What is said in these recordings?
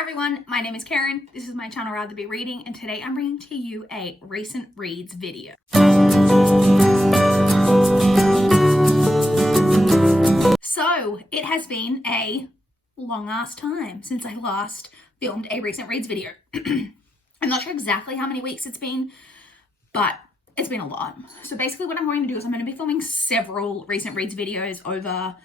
Hi everyone, my name is Karen. This is my channel RatherBeReading, and today I'm bringing to you a recent reads video. So it has been a long ass time since I last filmed a recent reads video. I'm not sure exactly how many weeks it's been, but it's been a lot. So basically what I'm going to do is I'm going to be filming several recent reads videos over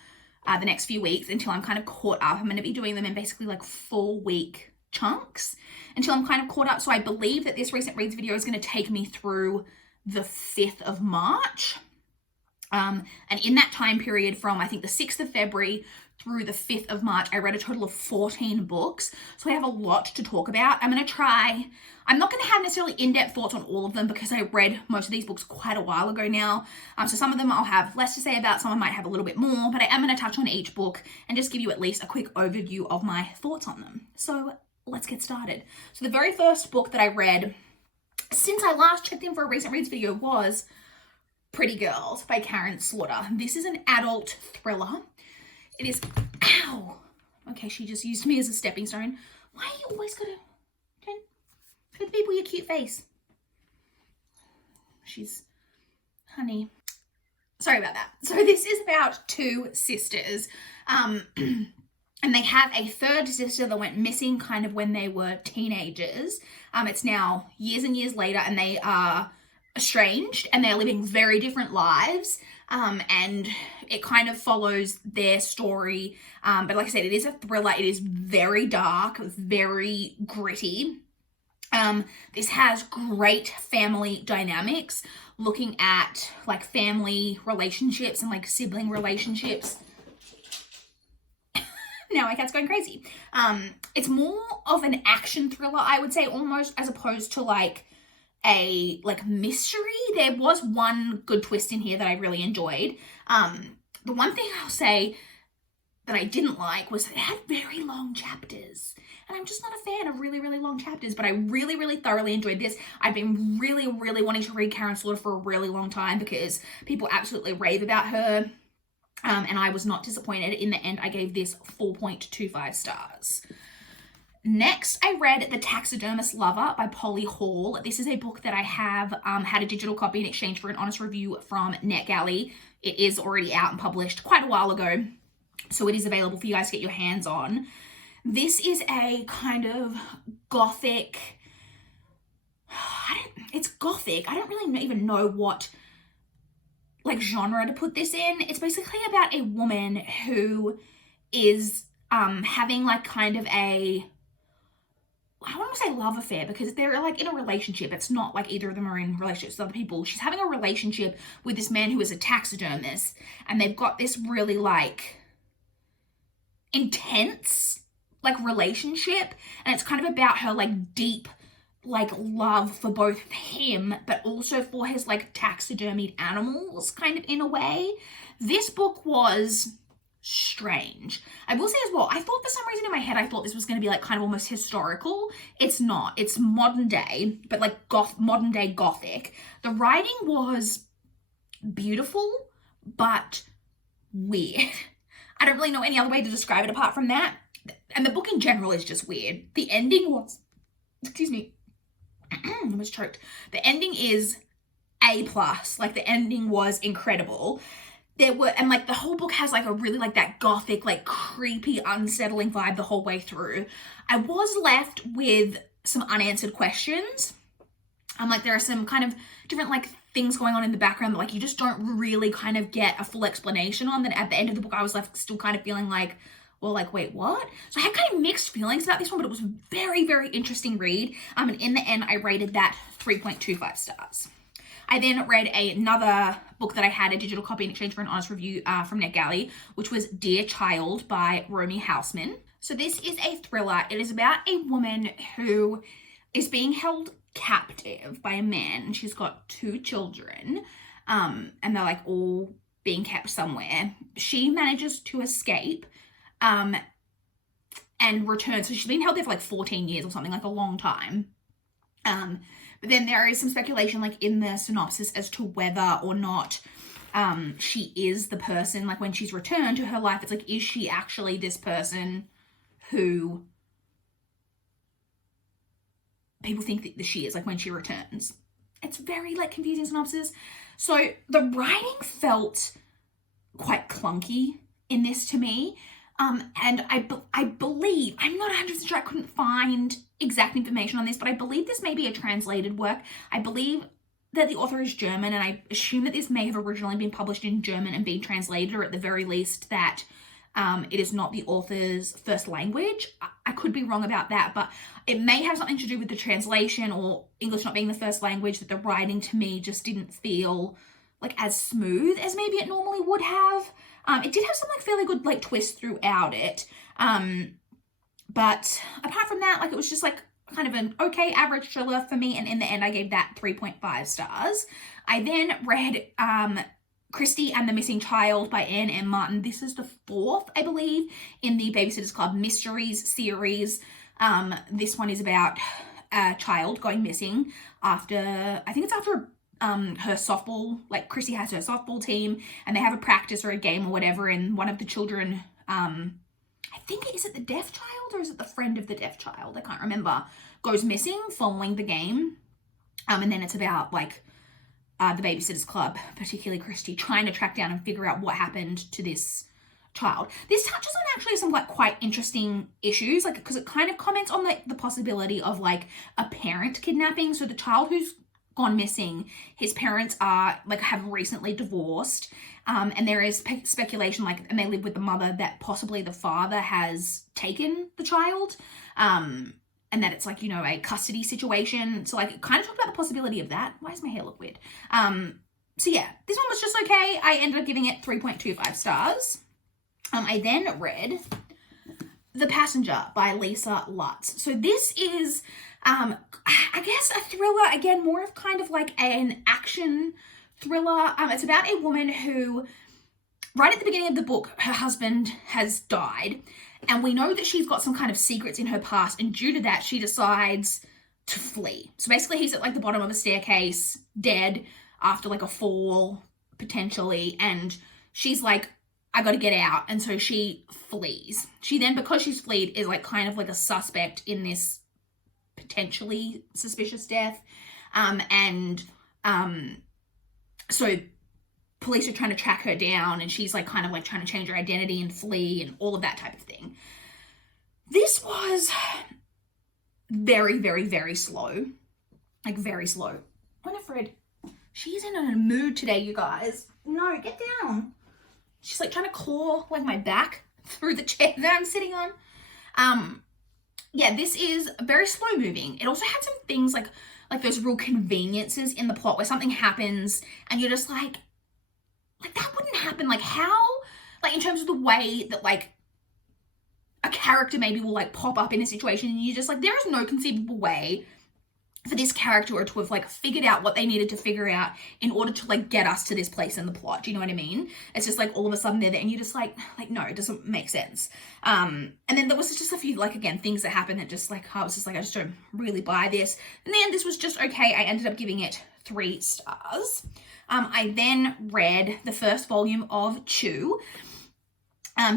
the next few weeks until I'm kind of caught up. I'm going to be doing them in basically like 4-week chunks until I'm kind of caught up. So I believe that this recent reads video is going to take me through the 5th of March. And in that time period from I think the 6th of February through the 5th of March, I read a total of 14 books. So I have a lot to talk about. I'm not going to have necessarily in-depth thoughts on all of them because I read most of these books quite a while ago now. So some of them I'll have less to say about, some I might have a little bit more, but I am going to touch on each book and just give you at least a quick overview of my thoughts on them. So let's get started. So the very first book that I read since I last checked in for a recent reads video was Pretty Girls by Karen Slaughter. This is an adult thriller. It is, ow. Okay, she just used me as a stepping stone. Why are you always gonna show the people your cute face? Honey. Sorry about that. So this is about two sisters. And they have a third sister that went missing kind of when they were teenagers. It's now years and years later, and they are estranged and they're living very different lives. And it kind of follows their story. But like I said, it is a thriller. It is very dark, very gritty. This has great family dynamics, looking at like family relationships and like sibling relationships. Now my cat's going crazy. It's more of an action thriller, I would say, almost, as opposed to like a mystery. There was one good twist in here that I really enjoyed. The one thing I'll say that I didn't like was it had very long chapters. And I'm just not a fan of really, really long chapters, but I really, really thoroughly enjoyed this. I've been really, really wanting to read Karen Slaughter for a really long time because people absolutely rave about her. And I was not disappointed. In the end, I gave this 4.25 stars. Next, I read The Taxidermist Lover by Polly Hall. This is a book that I have had a digital copy in exchange for an honest review from NetGalley. It is already out and published quite a while ago, so it is available for you guys to get your hands on. This is a kind of gothic, it's gothic. I don't really even know what genre to put this in. It's basically about a woman who is having kind of a, I don't want to say love affair because they're in a relationship. It's not like either of them are in relationships with other people. She's having a relationship with this man who is a taxidermist, and they've got this really intense relationship, and it's kind of about her deep love for both him but also for his taxidermied animals, kind of, in a way. This book was strange. I will say as well, I thought for some reason in my head I thought this was going to be kind of almost historical. It's not. It's modern day, but modern day gothic. The writing was beautiful but weird. I don't really know any other way to describe it apart from that. And the book in general is just weird. The ending was, excuse me, I almost choked. The ending is A+. The ending was incredible. The whole book has a really that gothic, creepy, unsettling vibe the whole way through. I was left with some unanswered questions. There are some kind of different things going on in the background that you just don't really kind of get a full explanation on. Then at the end of the book, I was left still kind of feeling wait, what? So I had kind of mixed feelings about this one, but it was a very, very interesting read. And in the end, I rated that 3.25 stars. I then read another book that I had a digital copy in exchange for an honest review from NetGalley, which was Dear Child by Romy Hausman. So this is a thriller. It is about a woman who is being held captive by a man, and she's got 2 children, and they're all being kept somewhere. She manages to escape and return. So she's been held there for 14 years or something, a long time. But then there is some speculation in the synopsis as to whether or not she is the person, when she's returned to her life, it's is she actually this person who people think that she is, like when she returns. It's very like confusing synopsis. So the writing felt quite clunky in this to me. And I believe, I'm not 100% sure, I couldn't find exact information on this, but I believe this may be a translated work. I believe that the author is German, and I assume that this may have originally been published in German and been translated, or at the very least that it is not the author's first language. I could be wrong about that, but it may have something to do with the translation or English not being the first language, that the writing to me just didn't feel like as smooth as maybe it normally would have. It did have some like fairly good like twists throughout it. But apart from that, like it was just like kind of an okay average thriller for me. And in the end, I gave that 3.5 stars. I then read Christy and the Missing Child by Anne M. Martin. This is the 4th, I believe, in the Babysitter's Club Mysteries series. This one is about a child going missing after, I think it's after her softball, like Christy has her softball team and they have a practice or a game or whatever, and one of the children, I think is it the deaf child or is it the friend of the deaf child? I can't remember, goes missing following the game. And then it's about like the Babysitter's Club, particularly Christy, trying to track down and figure out what happened to this child. This touches on actually some like quite interesting issues, like because it kind of comments on like the possibility of like a parent kidnapping. So the child who's gone missing, his parents are like have recently divorced, and there is speculation like, and they live with the mother, that possibly the father has taken the child, and that it's like, you know, a custody situation. So like it kind of talked about the possibility of that. Why does my hair look weird? So yeah, this one was just okay. I ended up giving it 3.25 stars. I then read The Passenger by Lisa Lutz. So this is I guess a thriller, again, more of kind of like an action thriller. It's about a woman who, right at the beginning of the book, her husband has died, and we know that she's got some kind of secrets in her past, and due to that, she decides to flee. So basically, he's at like the bottom of a staircase, dead, after like a fall, potentially, and she's like, I gotta get out, and so she flees. She then, because she's fled, is like kind of like a suspect in this potentially suspicious death, so police are trying to track her down, and she's like kind of like trying to change her identity and flee and all of that type of thing. This was very, very, very slow, like very slow. Winifred, she's in a mood today, you guys. No, get down. She's like trying to claw like my back through the chair that I'm sitting on. Yeah, this is very slow moving. It also had some things like those real conveniences in the plot where something happens and you're just like that wouldn't happen. Like how, like in terms of the way that like a character maybe will like pop up in a situation and you're just like, there is no conceivable way for this character to have like figured out what they needed to figure out in order to like get us to this place in the plot. Do you know what I mean? It's just like all of a sudden they're there and you're just like no, it doesn't make sense. And then there was just a few like, again, things that happened that just like, I was just like, I just don't really buy this. And then this was just okay. I ended up giving it 3 stars. I then read the first volume of Chew.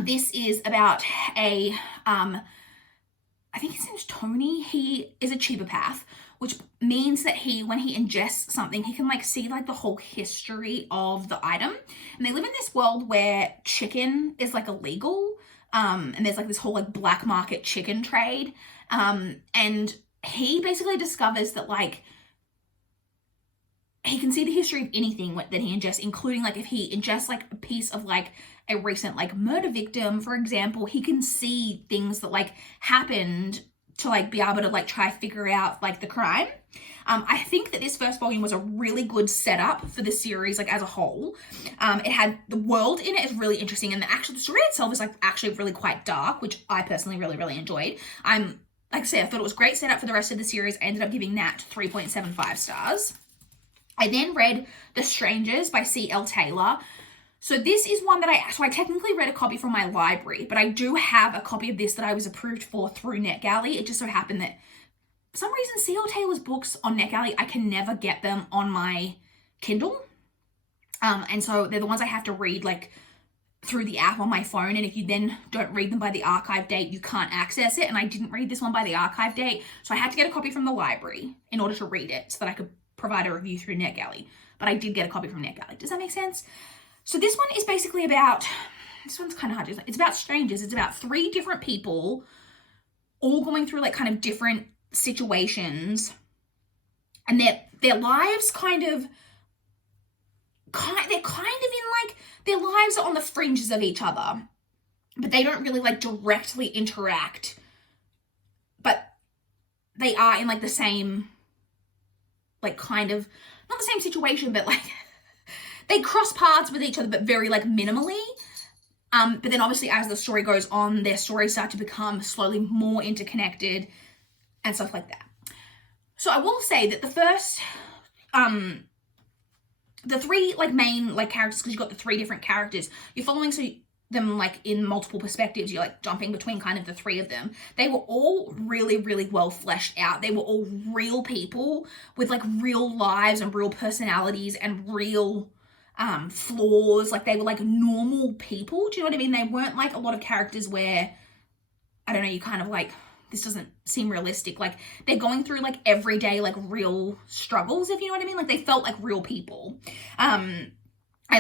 This is about a, I think his name's Tony. He is a cheapopath, which means that when he ingests something, he can like see like the whole history of the item. And they live in this world where chicken is like illegal. And there's like this whole like black market chicken trade. And he basically discovers that like, he can see the history of anything that he ingests, including like if he ingests like a piece of like a recent like murder victim, for example, he can see things that like happened to like be able to like try figure out like the crime. I think that this first volume was a really good setup for the series like as a whole. It had the world in it is really interesting, and the story itself is like actually really quite dark, which I personally really, really enjoyed. Like I said, I thought it was great setup for the rest of the series. I ended up giving that 3.75 stars. I then read The Strangers by C.L. Taylor. So this is one that I technically read a copy from my library, but I do have a copy of this that I was approved for through NetGalley. It just so happened that for some reason C.L. Taylor's books on NetGalley, I can never get them on my Kindle. And so they're the ones I have to read like through the app on my phone, and if you then don't read them by the archive date, you can't access it. And I didn't read this one by the archive date, so I had to get a copy from the library in order to read it so that I could provide a review through NetGalley. But I did get a copy from NetGalley. Does that make sense? So this one is basically about, this one's kind of hard. It's about strangers. It's about 3 different people all going through like kind of different situations, and their lives they're kind of in like, their lives are on the fringes of each other, but they don't really like directly interact, but they are in like the same, like kind of, not the same situation, but like they cross paths with each other, but very like minimally. But then obviously as the story goes on, their stories start to become slowly more interconnected and stuff like that. So I will say that the first, the 3 like main like characters, because you've got the 3 different characters, you're following them like in multiple perspectives, you're like jumping between kind of the 3 of them. They were all really, really well fleshed out. They were all real people with like real lives and real personalities and real flaws. Like they were like normal people. Do you know what I mean? They weren't like a lot of characters where, I don't know, you kind of like, this doesn't seem realistic. Like they're going through like everyday like real struggles, if you know what I mean. Like they felt like real people. I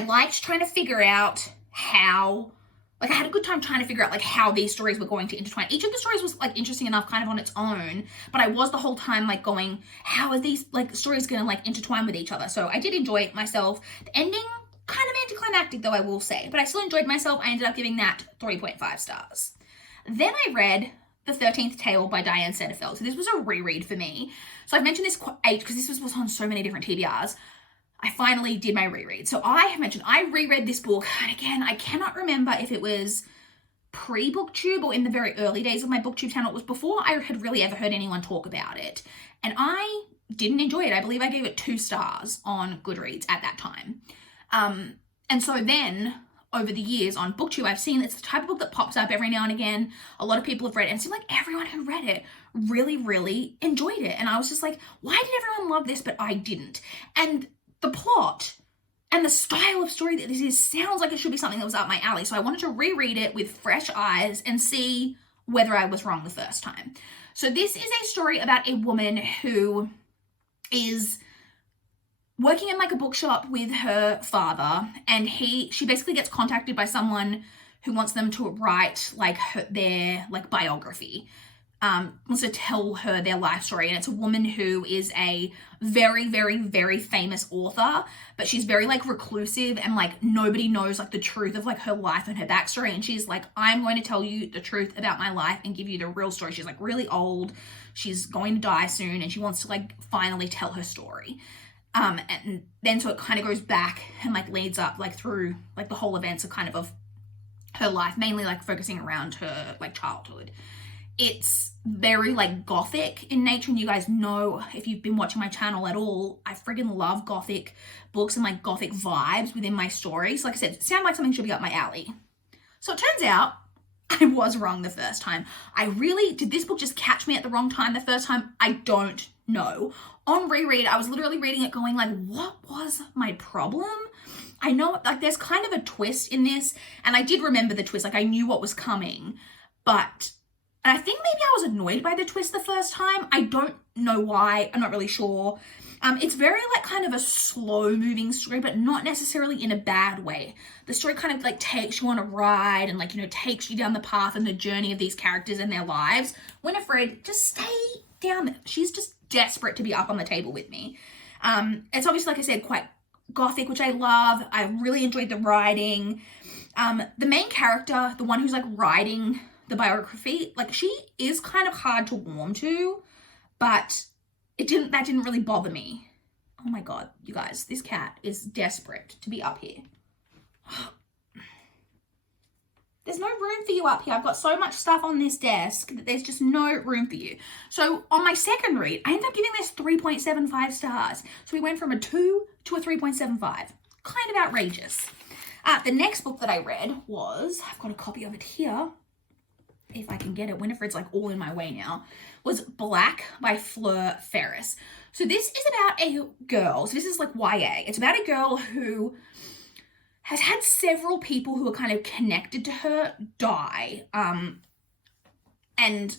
liked trying to figure out how, like I had a good time trying to figure out like how these stories were going to intertwine. Each of the stories was like interesting enough kind of on its own, but I was the whole time like going, how are these like stories going to like intertwine with each other? So I did enjoy it myself. The ending, kind of anticlimactic though, I will say, but I still enjoyed myself. I ended up giving that 3.5 stars. Then I read The 13th Tale by Diane Setterfeld. So this was a reread for me. So I've mentioned this because this was on so many different TBRs. I finally did my reread. So I have mentioned, I reread this book, and again, I cannot remember if it was pre-BookTube or in the very early days of my BookTube channel. It was before I had really ever heard anyone talk about it. And I didn't enjoy it. I believe I gave it 2 stars on Goodreads at that time. And so then over the years on BookTube, I've seen it's the type of book that pops up every now and again. A lot of people have read it, and it seemed like everyone who read it really, really enjoyed it. And I was just like, why did everyone love this, but I didn't? And the plot and the style of story that this is sounds like it should be something that was up my alley. So I wanted to reread it with fresh eyes and see whether I was wrong the first time. So this is a story about a woman who is working in like a bookshop with her father, and she basically gets contacted by someone who wants them to write like their like biography, wants to tell her their life story. And it's a woman who is a very, very, very famous author, but she's very like reclusive, and like nobody knows like the truth of like her life and her backstory. And she's like, I'm going to tell you the truth about my life and give you the real story. She's like really old, she's going to die soon, and she wants to like finally tell her story. And then so it kind of goes back and like leads up like through like the whole events of kind of her life, mainly like focusing around her like childhood. It's very like gothic in nature, and you guys know if you've been watching my channel at all, I friggin' love gothic books and like gothic vibes within my stories. Like I said, it sounds like something should be up my alley. So it turns out I was wrong the first time. Did this book just catch me at the wrong time the first time? I don't know. On reread, I was literally reading it going like, what was my problem? I know like there's kind of a twist in this, and I did remember the twist, like I knew what was coming, but and I think maybe I was annoyed by the twist the first time. I don't know why, I'm not really sure. It's very like kind of a slow moving story, but not necessarily in a bad way. The story kind of like takes you on a ride and like, you know, takes you down the path and the journey of these characters and their lives. Winifred, just stay down there. She's just desperate to be up on the table with me. It's obviously, like I said, quite gothic, which I love. I really enjoyed the writing. The main character, the one who's like writing the biography, like she is kind of hard to warm to, but that didn't really bother me. Oh my God, you guys, this cat is desperate to be up here. There's no room for you up here. I've got so much stuff on this desk that there's just no room for you. So on my second read, I ended up giving this 3.75 stars. So we went from a 2 to a 3.75. Kind of outrageous. The next book that I read was, I've got a copy of it here, if I can get it. Winifred's like all in my way now. Was Black by Fleur Ferris. So this is about a girl. So this is like YA. It's about a girl who has had several people who are kind of connected to her die. And,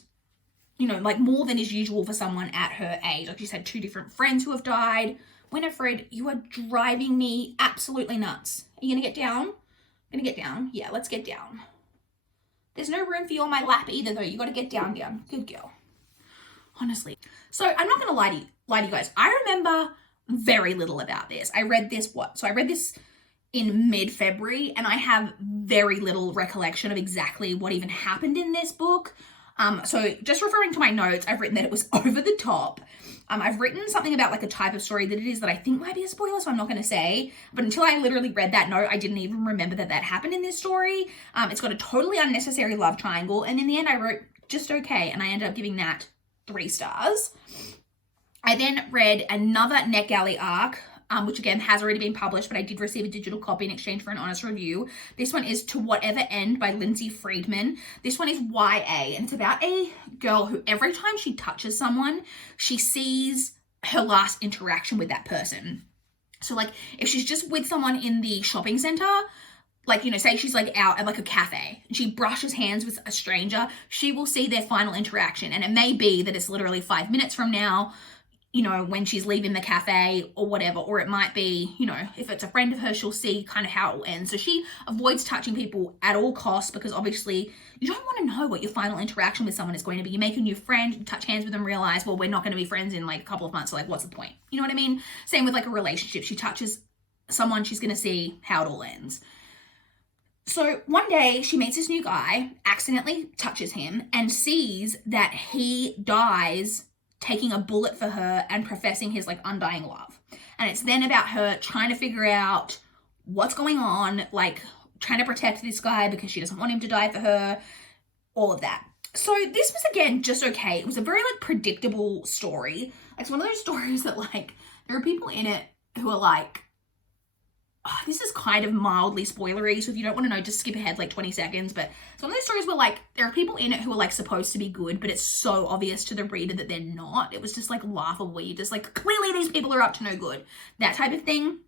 you know, like more than is usual for someone at her age. Like she's had 2 different friends who have died. Winifred, you are driving me absolutely nuts. Are you gonna get down? Gonna get down? Yeah, let's get down. There's no room for you on my lap either though. You gotta get down. Good girl. Honestly. So I'm not gonna lie to you guys. I remember very little about this. I read this in mid-February, and I have very little recollection of exactly what even happened in this book. So just referring to my notes, I've written that it was over the top. I've written something about like a type of story that it is that I think might be a spoiler, so I'm not going to say. But until I literally read that note, I didn't even remember that happened in this story. It's got a totally unnecessary love triangle, and in the end I wrote just okay, and I ended up giving that 3 stars. I then read another NetGalley arc, which again has already been published, but I did receive a digital copy in exchange for an honest review. This one is To Whatever End by Lindsay Friedman. This one is YA, and it's about a girl who every time she touches someone, she sees her last interaction with that person. So like if she's just with someone in the shopping center, like, you know, say she's like out at like a cafe and she brushes hands with a stranger, she will see their final interaction. And it may be that it's literally 5 minutes from now, you know, when she's leaving the cafe or whatever, or it might be, you know, if it's a friend of hers, she'll see kind of how it will end. So she avoids touching people at all costs because obviously you don't want to know what your final interaction with someone is going to be. You make a new friend, you touch hands with them, realize, well, we're not going to be friends in like a couple of months. So like, what's the point? You know what I mean? Same with like a relationship. She touches someone, she's going to see how it all ends. So one day she meets this new guy, accidentally touches him, and sees that he dies taking a bullet for her and professing his like undying love. And it's then about her trying to figure out what's going on, like trying to protect this guy because she doesn't want him to die for her, all of that. So this was again just okay. It was a very like predictable story. Like it's one of those stories that like there are people in it who are like, oh, this is kind of mildly spoilery, so if you don't want to know, just skip ahead like 20 seconds. But it's one of those stories where like there are people in it who are like supposed to be good, but it's so obvious to the reader that they're not. It was just like laughable. You just like, clearly these people are up to no good, that type of thing.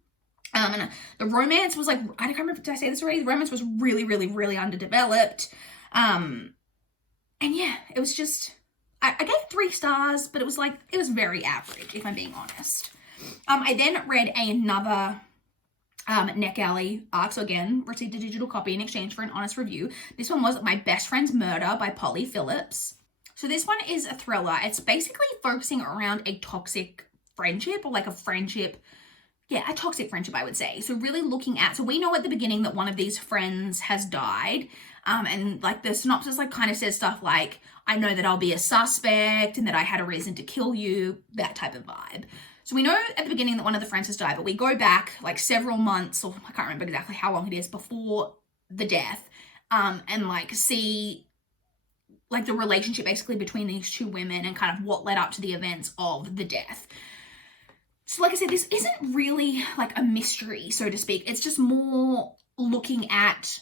And the romance was like, I can't remember, did I say this already? The romance was really, really, really underdeveloped. And yeah, it was just, I gave 3 stars, but it was like, it was very average, if I'm being honest. I then read another NetGalley arc. So again, received a digital copy in exchange for an honest review. This one was My Best Friend's Murder by Polly Phillips. So this one is a thriller. It's basically focusing around a toxic friendship, or like a friendship, yeah, a toxic friendship, I would say. So really looking at, so we know at the beginning that one of these friends has died, and like the synopsis like kind of says stuff like, I know that I'll be a suspect and that I had a reason to kill you, that type of vibe. So we know at the beginning that one of the friends has died, but we go back like several months, or I can't remember exactly how long it is, before the death, and like see like the relationship basically between these 2 women and kind of what led up to the events of the death. So like I said, this isn't really like a mystery, so to speak. It's just more looking at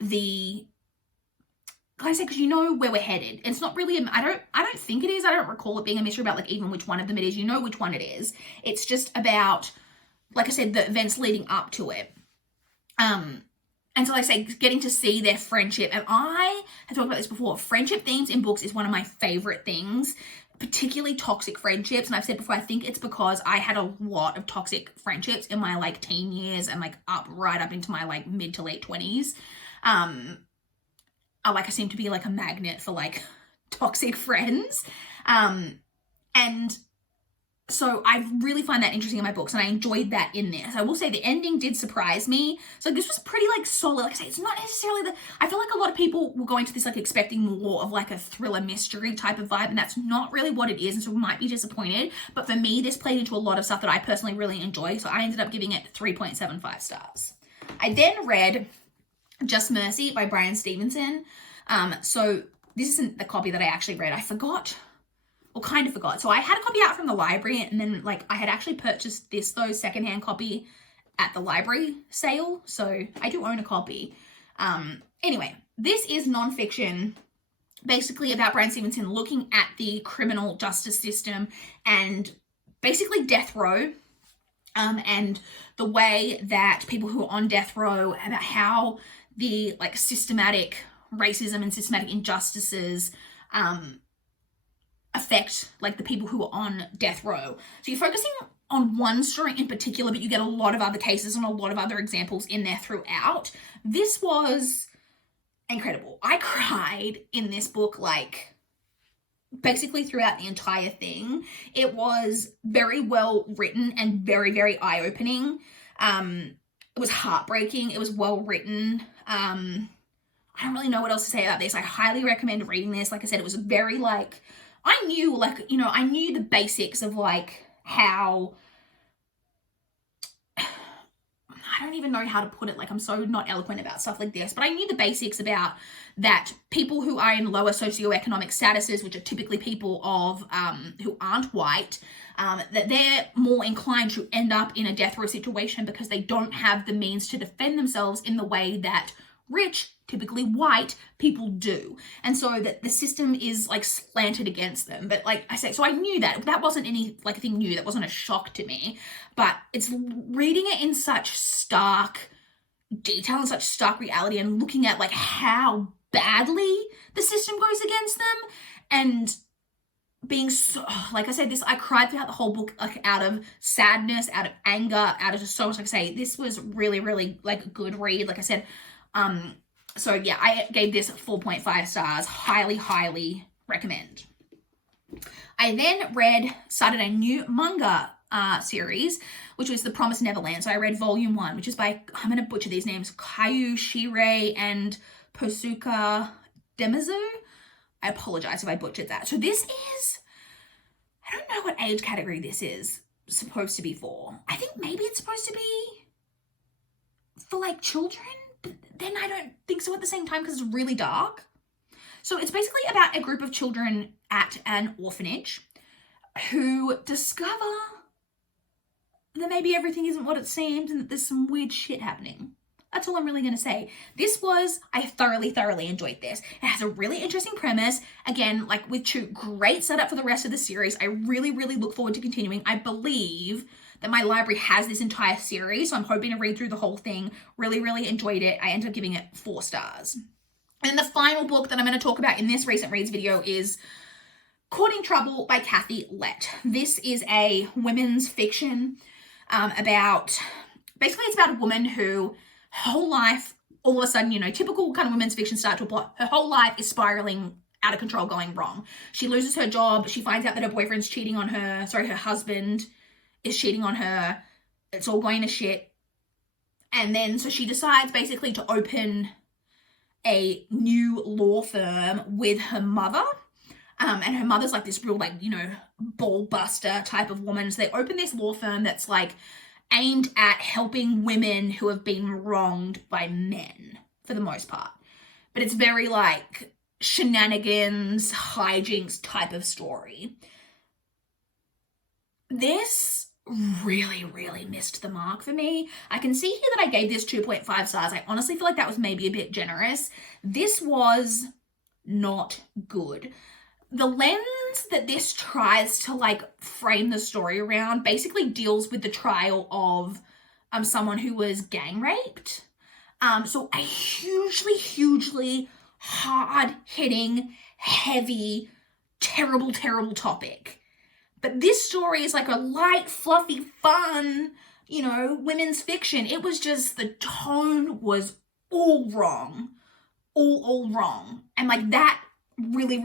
the, like I said, because you know where we're headed. It's not really, I don't think it is. I don't recall it being a mystery about like even which one of them it is. You know which one it is. It's just about, like I said, the events leading up to it. And so like I say, getting to see their friendship. And I have talked about this before. Friendship themes in books is one of my favorite things, particularly toxic friendships. And I've said before, I think it's because I had a lot of toxic friendships in my like teen years and like right up into my like mid to late 20s. I seem to be like a magnet for like toxic friends. And so I really find that interesting in my books, and I enjoyed that in this. I will say the ending did surprise me. So this was pretty like solid. Like I say, it's not necessarily I feel like a lot of people will go into this like expecting more of like a thriller mystery type of vibe, and that's not really what it is, and so we might be disappointed. But for me, this played into a lot of stuff that I personally really enjoy, so I ended up giving it 3.75 stars. I then read Just Mercy by Brian Stevenson. So this isn't the copy that I actually read. I forgot, or kind of forgot. So I had a copy out from the library, and then like I had actually purchased this though secondhand copy at the library sale. So I do own a copy. Anyway, this is nonfiction, basically about Brian Stevenson looking at the criminal justice system and basically death row. and the way that people who are on death row, about how the like systematic racism and systematic injustices affect like the people who are on death row. So you're focusing on one story in particular, but you get a lot of other cases and a lot of other examples in there throughout. This was incredible. I cried in this book like basically throughout the entire thing. It was very well written and very, very eye-opening. It was heartbreaking. It was well written. I don't really know what else to say about this. I highly recommend reading this. Like I said, it was very like, I knew like, you know, I knew the basics of like how, I don't even know how to put it. Like, I'm so not eloquent about stuff like this, but I knew the basics about that people who are in lower socioeconomic statuses, which are typically people of who aren't white, that they're more inclined to end up in a death row situation because they don't have the means to defend themselves in the way that rich, typically white people do. And so that the system is like slanted against them. But like I say, so I knew that wasn't any like thing new. That wasn't a shock to me, but it's reading it in such stark detail and such stark reality and looking at like how badly the system goes against them and being so, like I said, this, I cried throughout the whole book, like out of sadness, out of anger, out of just so much. Like I say, this was really, really like a good read. Like I said, so yeah, I gave this 4.5 stars. Highly, highly recommend. I then started a new manga series, which was the Promise Neverland. So I read volume 1, which is by, I'm going to butcher these names, Kayu Shirei and Posuka Demizu. I apologize if I butchered that. So this is, I don't know what age category this is supposed to be for. I think maybe it's supposed to be for like children, but then I don't think so at the same time because it's really dark. So it's basically about a group of children at an orphanage who discover that maybe everything isn't what it seems and that there's some weird shit happening. That's all I'm really going to say. I thoroughly, thoroughly enjoyed this. It has a really interesting premise. Again, like with two great setup for the rest of the series. I really, really look forward to continuing. I believe that my library has this entire series, so I'm hoping to read through the whole thing. Really, really enjoyed it. I ended up giving it 4 stars. And the final book that I'm going to talk about in this recent reads video is Courting Trouble by Kathy Lett. This is a women's fiction about, basically it's about a woman who, her whole life, all of a sudden, you know, typical kind of women's fiction start to a plot, her whole life is spiraling out of control, going wrong. She loses her job. She finds out that her boyfriend's cheating on her. Her husband is cheating on her. It's all going to shit. And then, so she decides basically to open a new law firm with her mother. And her mother's like this real, like, you know, ball buster type of woman. So they open this law firm that's like aimed at helping women who have been wronged by men for the most part. But it's very like shenanigans, hijinks type of story. This really, really missed the mark for me. I can see here that I gave this 2.5 stars. I honestly feel like that was maybe a bit generous. This was not good. The lens that this tries to like frame the story around basically deals with the trial of someone who was gang raped. So a hugely hard-hitting, heavy, terrible topic. But this story is like a light, fluffy, fun, you know, women's fiction. It was just, the tone was all wrong. All wrong. And like that really,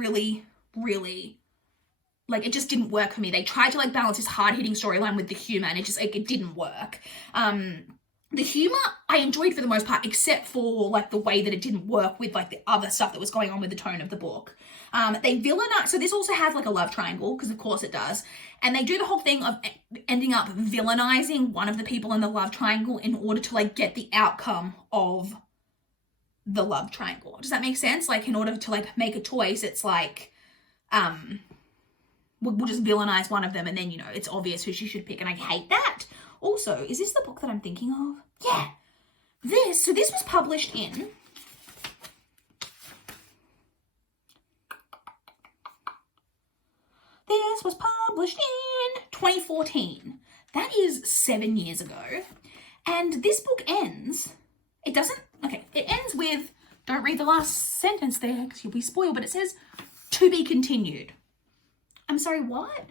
like, it just didn't work for me. They tried to like balance this hard-hitting storyline with the humor, and it just, like, it didn't work. The humor I enjoyed for the most part, except for like the way that it didn't work with like the other stuff that was going on with the tone of the book. They villainize, so this also has like a love triangle, because of course it does. And they do the whole thing of ending up villainizing one of the people in the love triangle in order to like get the outcome of the love triangle. Does that make sense? Like, in order to like make a choice, it's like, we'll just villainize one of them, and then, you know, it's obvious who she should pick, and I hate that. Also, is this the book that I'm thinking of? Yeah. This was published in This was published in 2014. That is 7 years ago. And this book ends, it ends with, don't read the last sentence there because you'll be spoiled, but it says, to be continued. I'm sorry, what?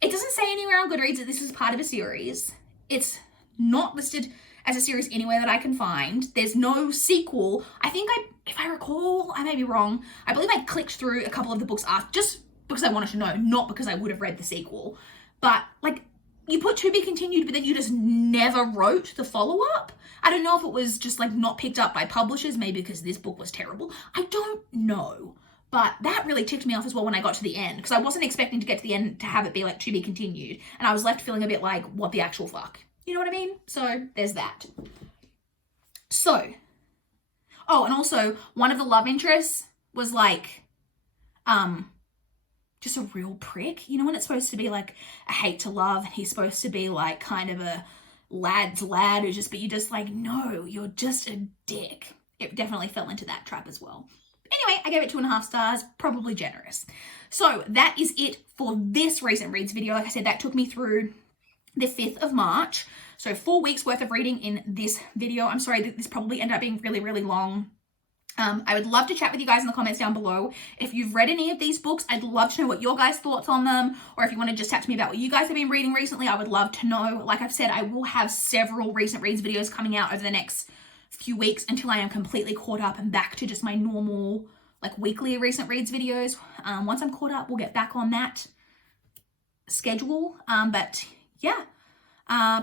It doesn't say anywhere on Goodreads that this is part of a series. It's not listed as a series anywhere that I can find. There's no sequel. I think if I recall, I may be wrong, I believe I clicked through a couple of the books after, just because I wanted to know, not because I would have read the sequel. But like, you put to be continued, but then you just never wrote the follow-up. I don't know if it was just like not picked up by publishers, maybe because this book was terrible. I don't know. But that really ticked me off as well when I got to the end, because I wasn't expecting to get to the end to have it be like to be continued. And I was left feeling a bit like, what the actual fuck? You know what I mean? So there's that. So, oh, and also one of the love interests was like, just a real prick. You know when it's supposed to be like a hate to love and he's supposed to be like kind of a lad's lad who's just, but you're just like, no, you're just a dick. It definitely fell into that trap as well. Anyway, I gave it 2.5 stars, probably generous. So that is it for this recent reads video. Like I said, that took me through the 5th of March. So 4 weeks worth of reading in this video. I'm sorry that this probably ended up being really, really long. I would love to chat with you guys in the comments down below. If you've read any of these books, I'd love to know what your guys' thoughts on them, or if you want to just chat to me about what you guys have been reading recently, I would love to know. Like I've said, I will have several recent reads videos coming out over the next few weeks until I am completely caught up and back to just my normal, like weekly recent reads videos. Once I'm caught up, we'll get back on that schedule. But yeah,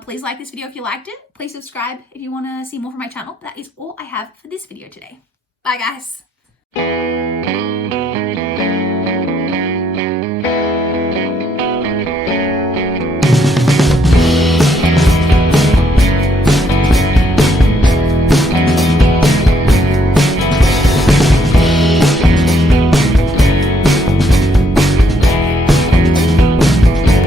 please like this video if you liked it. Please subscribe if you want to see more from my channel. That is all I have for this video today. Bye, guys.